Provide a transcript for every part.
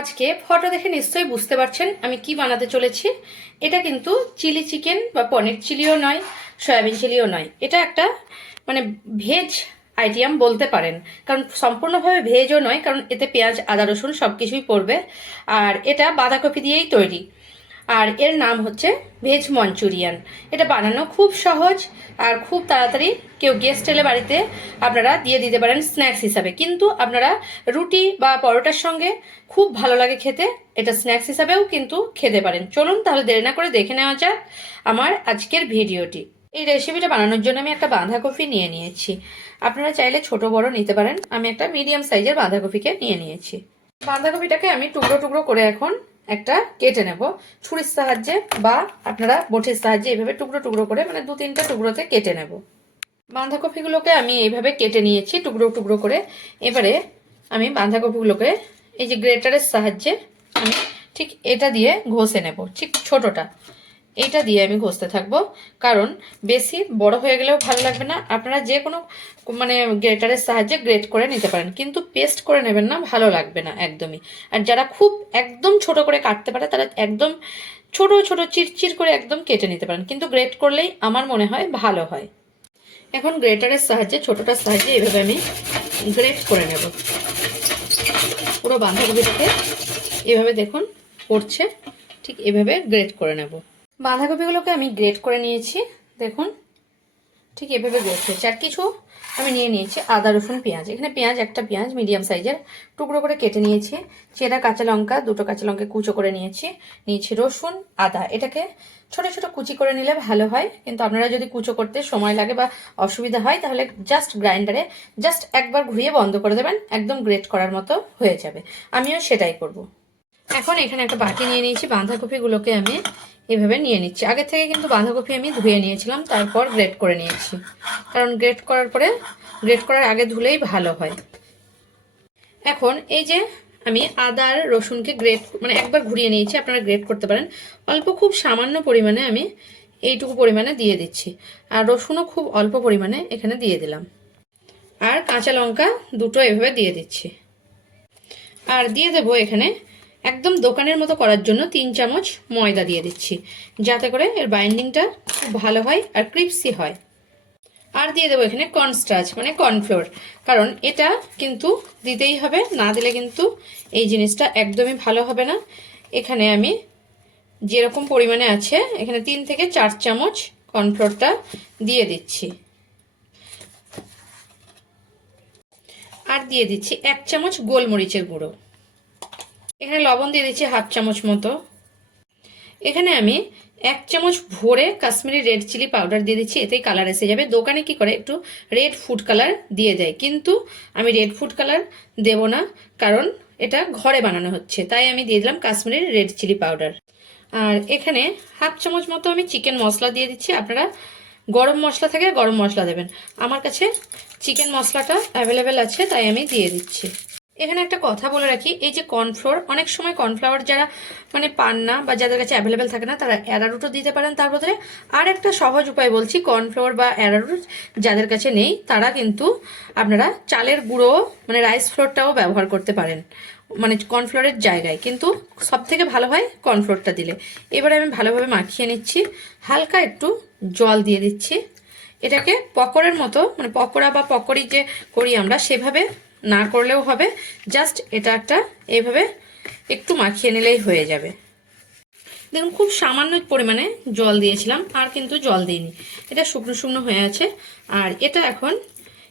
আজকে ফটো দেখে নিশ্চয়ই বুঝতে পারছেন আমি কি বানাতে চলেছি। এটা কিন্তু চিলি চিকেন বা পনির চিলিও নয়, সয়াবিন চিলিও নয়। এটা একটা মানে ভেজ আইটেম বলতে পারেন। কারণ সম্পূর্ণভাবে ভেজও নয়, কারণ এতে পেঁয়াজ, আদা, রসুন সব কিছুই পড়বে। আর এটা বাঁধাকপি দিয়েই তৈরি। আর এর নাম হচ্ছে ভেজ মঞ্চুরিয়ান। এটা বানানো খুব সহজ আর খুব তাড়াতাড়ি কেউ গেস্ট এলে বাড়িতে আপনারা দিয়ে দিতে পারেন স্ন্যাক্স হিসাবে। কিন্তু আপনারা রুটি বা পরোটার সঙ্গে খুব ভালো লাগে খেতে, এটা স্ন্যাক্স হিসাবেও কিন্তু খেতে পারেন। চলুন তাহলে দেরি না করে দেখে নেওয়া যাক আমার আজকের ভিডিওটি। এই রেসিপিটা বানানোর জন্য আমি একটা বাঁধাকপি নিয়ে নিয়েছি। আপনারা চাইলে ছোট, বড় নিতে পারেন। আমি একটা মিডিয়াম সাইজের বাঁধাকপিকে নিয়ে নিয়েছি। বাঁধাকপিটাকে আমি টুকরো টুকরো করে এখন একটা কেটে নেব। ছুরির সাহায্যে বা আপনারা বটির সাহায্যে এইভাবে টুকরো টুকরো করে মানে দু তিনটা টুকরোতে কেটে নেব। বাঁধাকপিগুলোকে আমি এইভাবে কেটে নিয়েছি টুকরো টুকরো করে। এবারে আমি বাঁধাকপিগুলোকে এই যে গ্রেটারের সাহায্যে আমি ঠিক এটা দিয়ে ঘষে নেব, ঠিক ছোটটা। এইটা দিয়ে আমি ঘষতে থাকব। কারণ বেশি বড় হয়ে গেলেও ভালো লাগবে না। আপনারা যে কোনো মানে গ্রেটারের সাহায্যে গ্রেট করে নিতে পারেন। কিন্তু পেস্ট করে নেবেন না, ভালো লাগবে না একদমই। আর যারা খুব একদম ছোট করে কাটতে পারে, তারা একদম ছোট ছোট, চিরচির করে একদম কেটে নিতে পারেন। কিন্তু গ্রেট করলেই আমার মনে হয় ভালো হয়। এখন গ্রেটারের সাহায্যে, ছোটটার সাহায্যে এভাবে আমি গ্রেট করে নেব। পুরো বাঁধাকপিটাকে এভাবে দেখুন, পড়ছে। ঠিক এভাবে গ্রেট করে নেব। বাঁধাকপিগুলোকে আমি গ্রেট করে নিয়েছি, দেখুন, ঠিক এভাবে গ্রেট হয়েছে। আর কিছু আমি নিয়ে নিয়েছি আদা, রসুন, পেঁয়াজ। এখানে পেঁয়াজ, একটা পেঁয়াজ মিডিয়াম সাইজের টুকরো করে কেটে নিয়েছি। চেরা, কাঁচা লঙ্কা, দুটো কাঁচা লঙ্কা কুচো করে নিয়েছি। নিয়েছি রসুন, আদা। এটাকে ছোট ছোট কুচি করে নিলে ভালো হয়, কিন্তু আপনারা যদি কুচো করতে সময় লাগে বা অসুবিধা হয়, তাহলে জাস্ট গ্রাইন্ডারে জাস্ট একবার ঘুরিয়ে বন্ধ করে দেবেন, একদম গ্রেট করার মতো হয়ে যাবে। আমিও সেটাই করব। এখন এখানে একটা বাটি নিয়ে নিয়েছি। বাঁধাকপিগুলোকে আমি এভাবে নিয়ে নিচ্ছি। আগে থেকে কিন্তু বাঁধাকপি আমি ধুয়ে নিয়েছিলাম, তারপর গ্রেট করে নিয়েছি। কারণ গ্রেট করার পরে, গ্রেট করার আগে ধুলেই ভালো হয়। এখন এই যে আমি আদা আর রসুনকে গ্রেট মানে একবার ঘুরিয়ে নিয়েছি, আপনারা গ্রেট করতে পারেন। অল্প খুব সামান্য পরিমাণে আমি এইটুকু পরিমাণে দিয়ে দিচ্ছি। আর রসুনও খুব অল্প পরিমাণে এখানে দিয়ে দিলাম। আর কাঁচা লঙ্কা দুটো এভাবে দিয়ে দিচ্ছি। আর দিয়ে দেবো এখানে একদম দোকানের মতো করার জন্য তিন চামচ ময়দা দিয়ে দিচ্ছি। যাতে করে এর বাইন্ডিংটা খুব ভালো হয় আর ক্রিপসি হয়। আর দিয়ে দেবো এখানে কর্নস্টার্চ মানে কর্নফ্লোর কারণ এটা কিন্তু দিতেই হবে, না দিলে কিন্তু এই জিনিসটা একদমই ভালো হবে না। এখানে আমি যেরকম পরিমাণে আছে, এখানে তিন থেকে চার চামচ কর্নফ্লোরটা দিয়ে দিচ্ছি। আর দিয়ে দিচ্ছি এক চামচ গোলমরিচের গুঁড়ো। এখানে লবণ দিয়ে দিচ্ছি হাফ চামচ মতো। এখানে আমি এক চামচ ভরে কাশ্মীরি রেড চিলি পাউডার দিয়ে দিচ্ছি, এতেই কালার এসে যাবে। দোকানে কি করে? একটু রেড ফুড কালার দিয়ে দেয়। কিন্তু আমি রেড ফুড কালার দেব না, কারণ এটা ঘরে বানানো হচ্ছে। তাই আমি দিয়ে দিলাম কাশ্মীরি রেড চিলি পাউডার। আর এখানে হাফ চামচ মতো আমি চিকেন মশলা দিয়ে দিচ্ছি। আপনারা গরম মশলা থাকে গরম মশলা দেবেন। আমার কাছে চিকেন মশলাটা অ্যাভেলেবেল আছে, তাই আমি দিয়ে দিচ্ছি। এখানে একটা কথা বলে রাখি, এই যে কর্নফ্লোর, অনেক সময় কর্নফ্লাওয়ার যারা মানে পান না বা যাদের কাছে অ্যাভেলেবেল থাকে না, তারা অ্যারারুটও দিতে পারেন। তার বদলে আর একটা সহজ উপায় বলছি কর্নফ্লাওয়ার বা অ্যারারুট যাদের কাছে নেই, তারা কিন্তু আপনারা চালের গুঁড়ো মানে রাইস ফ্লোরটাও ব্যবহার করতে পারেন মানে কর্নফ্লোরের জায়গায়। কিন্তু সব থেকে ভালো হয় কর্নফ্লোরটা দিলে। এবারে আমি ভালোভাবে মাখিয়ে নিচ্ছি, হালকা একটু জল দিয়ে দিচ্ছি। এটাকে পকোড়ের মতো মানে পকোড়া বা পকোড়ি যে করি আমরা, সেভাবে না করলেও হবে। জাস্ট এটা একটা এইভাবে একটু মাখিয়ে নিলেই হয়ে যাবে। দেখুন, খুব সামান্য পরিমাণে জল দিয়েছিলাম, আর কিন্তু জল দিইনি। এটা শুকনো শুকনো হয়ে আছে। আর এটা এখন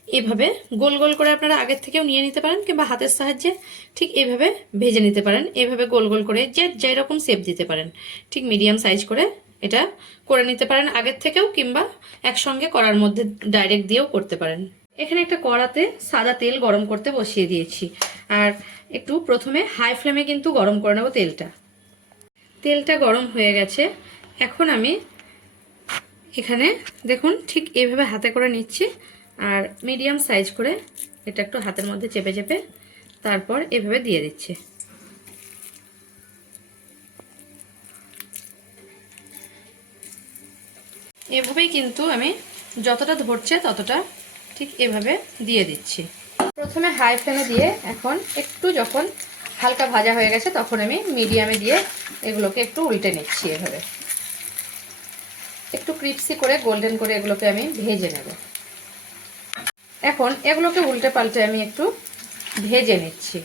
এভাবে গোল গোল করে আপনারা আগের থেকেও নিয়ে নিতে পারেন, কিংবা হাতের সাহায্যে ঠিক এভাবে ভেজে নিতে পারেন। এভাবে গোল গোল করে যে যেই রকম শেপ দিতে পারেন। ঠিক মিডিয়াম সাইজ করে এটা করে নিতে পারেন আগের থেকেও, কিংবা একসঙ্গে করার মধ্যে ডাইরেক্ট দিয়েও করতে পারেন। এখানে একটা কড়াতে সাদা তেল গরম করতে বসিয়ে দিয়েছি। আর একটু প্রথমে হাই ফ্লেমে কিন্তু গরম করে নেব তেলটা। তেলটা গরম হয়ে গেছে। এখন আমি এখানে দেখুন ঠিক এইভাবে হাতে করে নিচ্ছি। আর মিডিয়াম সাইজ করে এটা একটু হাতের মধ্যে চেপে চেপে তারপর এভাবে দিয়ে দিচ্ছি। এভাবেই কিন্তু আমি যতটা ধরছে ততটা ঠিক এভাবে দিয়ে দিচ্ছি। প্রথমে হাই ফ্লেমে দিয়ে এখন একটু যখন হালকা ভাজা হয়ে গেছে তখন আমি মিডিয়ামে দিয়ে এগুলোকে একটু উল্টে নিচ্ছি এভাবে। একটু ক্রিপসি করে, গোল্ডেন করে এগুলোকে আমি ভেজে নেব। এখন এগুলোকে উল্টে পাল্টে আমি একটু ভেজে নিচ্ছি।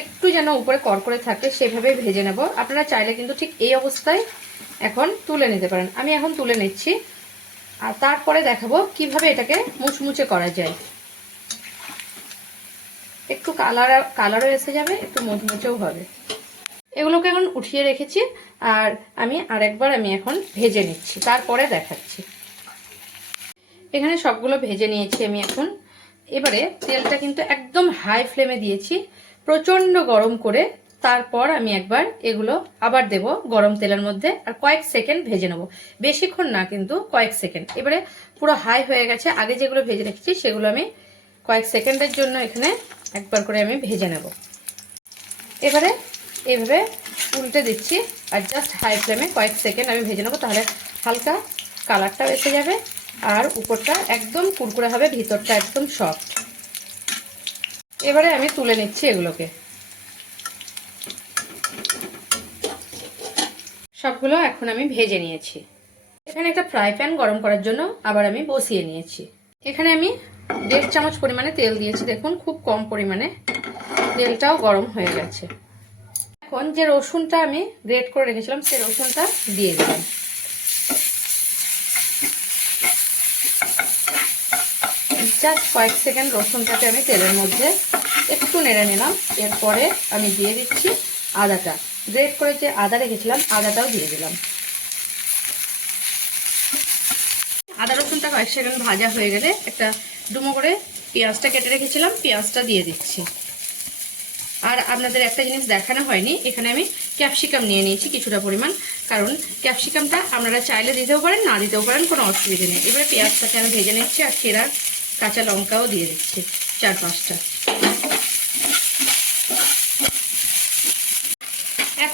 একটু যেন উপরে কড়কড়ে থাকে সেভাবেই ভেজে নেব। আপনারা চাইলে কিন্তু ঠিক এই অবস্থায় এখন তুলে নিতে পারেন। আমি এখন তুলে নিচ্ছি আর তারপরে দেখাবো কীভাবে এটাকে মুচমুচে করা যায়। একটু কালার, কালারও এসে যাবে, একটু মুচমুচেও হবে। এগুলোকে এখন উঠিয়ে রেখেছি, আর আমি আরেকবার আমি এখন ভেজে নিচ্ছি, তারপরে দেখাচ্ছি। এখানে সবগুলো ভেজে নিয়েছি আমি এখন। এবারে তেলটা কিন্তু একদম হাই ফ্লেমে দিয়েছি, প্রচণ্ড গরম করে তারপর আমি একবার এগুলো আবার দেব গরম তেলের মধ্যে আর কয়েক সেকেন্ড ভেজে নেব। বেশিক্ষণ না কিন্তু কয়েক সেকেন্ড। এবারে পুরো হাই হয়ে গেছে। আগে যেগুলো ভেজে রেখেছি সেগুলো আমি কয়েক সেকেন্ডের জন্য এখানে একবার করে আমি ভেজে নেব। এবারে এইভাবে উল্টে দিচ্ছি আর জাস্ট হাই ফ্লেমে কয়েক সেকেন্ড আমি ভেজে নেব তাহলে হালকা কালারটাও এসে যাবে আর উপরটা একদম কুরকুরে হবে, ভিতরটা একদম সফট এবারে আমি তুলে নিচ্ছি এগুলোকে। সবগুলো এখন আমি ভেজে নিয়েছি। এখানে একটা ফ্রাই প্যান গরম করার জন্য আবার আমি বসিয়ে নিয়েছি। এখানে আমি দেড় চামচ পরিমাণে তেল দিয়েছি। দেখুন, খুব কম পরিমাণে তেলটাও গরম হয়ে গেছে। এখন যে রসুনটা আমি গ্রেট করে রেখেছিলাম সেই রসুনটা দিয়ে দিলাম। জাস্ট কয়েক সেকেন্ড রসুনটাকে আমি তেলের মধ্যে একটু নেড়ে নিলাম। এরপরে আমি দিয়ে দিচ্ছি আদাটা। গ্রেট করে যে আদা রেখেছিলাম, আদাটাও দিয়ে দিলাম। আদা, রসুনটা কয়েক সেকেন্ড ভাজা হয়ে গেলে একটা ডুমো করে পেঁয়াজটা কেটে রেখেছিলাম, পেঁয়াজটা দিয়ে দিচ্ছি। আর আপনাদের একটা জিনিস দেখানো হয়নি, এখানে আমি ক্যাপসিকাম নিয়ে নিয়েছি কিছুটা পরিমাণ, কারণ ক্যাপসিকামটা আপনারা চাইলে দিতেও পারেন, না দিতেও পারেন, কোনো অসুবিধা নেই। এবারে পেঁয়াজটাকে আমি ভেজে নিচ্ছি আর কেরার কাঁচা লঙ্কাও দিয়ে দিচ্ছি, চার পাঁচটা।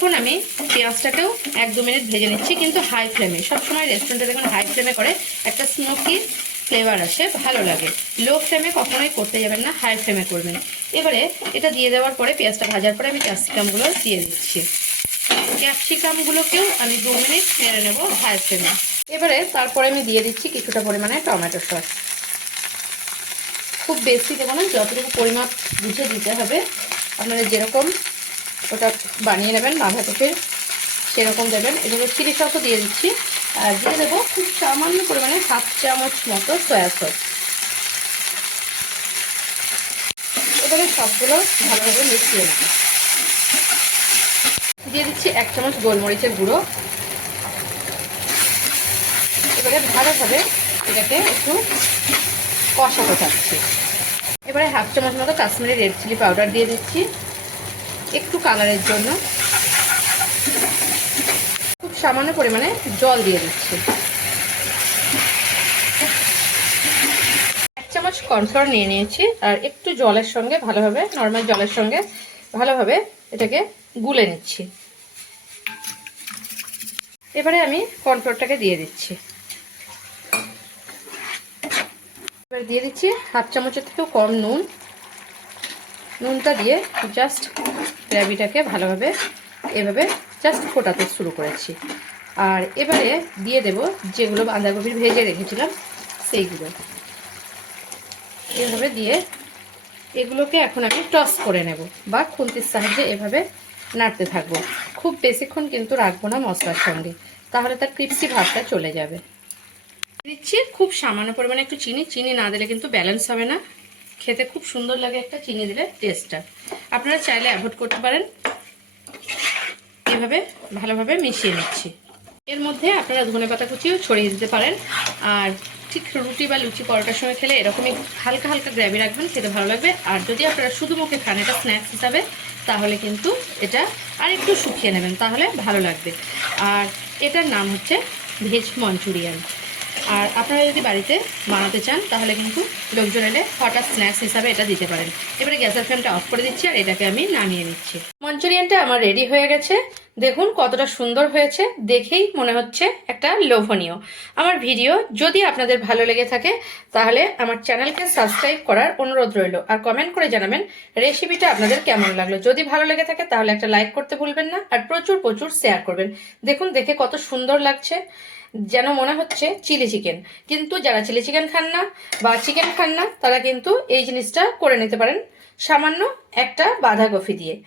এখন আমি পেঁয়াজটাকেও এক দু মিনিট ভেজে নিচ্ছি, কিন্তু হাই ফ্লেমে সবসময় রেস্টুরেন্টে দেখুন হাই ফ্লেমে করে একটা স্মোকি ফ্লেভার আসে, ভালো লাগে। লো ফ্লেমে কখনোই করতে যাবেন না হাই ফ্লেমে করবেন। এবারে এটা দিয়ে দেওয়ার পরে পেঁয়াজটা ভাজার পরে আমি ক্যাপসিকামগুলো দিয়ে দিচ্ছি। ক্যাপসিকামগুলোকেও আমি দু মিনিট নেড়ে নেব হাই ফ্লেমে এবারে তারপরে আমি দিয়ে দিচ্ছি কিছুটা পরিমাণে টমেটো সস। খুব বেশি দেবো না, যতটুকু পরিমাপ বুঝে দিতে হবে। আপনারা যেরকম ওটা বানিয়ে নেবেন, বাঁধাকপির, সেরকম দেবেন। এগুলো চিলি সসও দিয়ে দিচ্ছি। আর দিয়ে দেবো খুব সামান্য পরিমাণে হাফ চামচ মতো সয়া সস। এবারে সবগুলো ভালোভাবে মিশিয়ে নেব। দিয়ে দিচ্ছি এক চামচ গোলমরিচের গুঁড়ো। এবারে ভালোভাবে এটাকে একটু কষাতে থাকছি। এবারে হাফ চামচ মতো কাশ্মীরি রেড চিলি পাউডার দিয়ে দিচ্ছি। একটু কালারের জন্য। খুব সামান্য পরিমাণে জল দিয়ে দিচ্ছি। এক চামচ কর্নফ্লাওয়ার নিয়ে নিয়েছি, আর একটু জলের সঙ্গে ভালোভাবে, নর্মাল জলের সঙ্গে ভালোভাবে এটাকে গুলে নিচ্ছি। এবারে আমি কর্নফ্লাওয়ারটাকে দিয়ে দিচ্ছি। এবার দিয়ে দিচ্ছি হাফ চামচের থেকেও কম নুন। নুনটা দিয়ে জাস্ট গ্রেভিটাকে ভালোভাবে এভাবে জাস্ট ফোটাতে শুরু করেছি। আর এবারে দিয়ে দেব যেগুলো বাঁধাকপির ভেজে রেখেছিলাম, সেইগুলো। এভাবে দিয়ে এগুলোকে এখন আমি টস করে নেব বা খুন্তির সাহায্যে এভাবে নাড়তে থাকব। খুব বেশিক্ষণ কিন্তু রাখব না মশলার সঙ্গে, তাহলে তার ক্রিপসি ভাবটা চলে যাবে। দিচ্ছি খুব সামান্য পরিমাণে একটু চিনি। চিনি না দিলে কিন্তু ব্যালেন্স হবে না। খেতে খুব সুন্দর লাগে একটা চিনি দিলে টেস্টটা আপনারা চাইলে অ্যাভয়েড করতে পারেন। এভাবে ভালোভাবে মিশিয়ে নিচ্ছি। এর মধ্যে আপনারা ধনে পাতা কুচিও ছড়িয়ে দিতে পারেন। আর ঠিক রুটি বা লুচি পরোটার সময় খেলে এরকমই হালকা হালকা গ্রেভি রাখবেন, খেতে ভালো লাগবে। আর যদি আপনারা শুধু মুখে খান, এটা স্ন্যাক্স হিসাবে, তাহলে কিন্তু এটা আর একটু শুকিয়ে নেবেন, তাহলে ভালো লাগবে। আর এটার নাম হচ্ছে ভেজ মঞ্চুরিয়ান। আর আপনারা যদি বাড়িতে বানাতে চান, তাহলে কিন্তু লোকজন এলে হঠাৎ স্ন্যাক্স হিসাবে এটা দিতে পারেন। এবারে গ্যাসের ফ্লেমটা অফ করে দিচ্ছি আর এটাকে আমি নামিয়ে নিচ্ছি। মঞ্চুরিয়ানটা আমার রেডি হয়ে গেছে। দেখুন কতটা সুন্দর হয়েছে। দেখেই মনে হচ্ছে একটা লোভনীয়। আমার ভিডিও যদি আপনাদের ভালো লেগে থাকে, তাহলে আমার চ্যানেলকে সাবস্ক্রাইব করার অনুরোধ রইল। আর কমেন্ট করে জানাবেন রেসিপিটা আপনাদের কেমন লাগল। যদি ভালো লেগে থাকে, তাহলে একটা লাইক করতে ভুলবেন না। আর প্রচুর প্রচুর শেয়ার করবেন। দেখুন, দেখে কত সুন্দর লাগছে। যেন মনে হচ্ছে চিলি চিকেন। কিন্তু যারা চিলি চিকেন খান না বা চিকেন খান না, তারা কিন্তু এই জিনিসটা করে নিতে পারেন। সামান্য একটা বাঁধাকপি দিয়ে।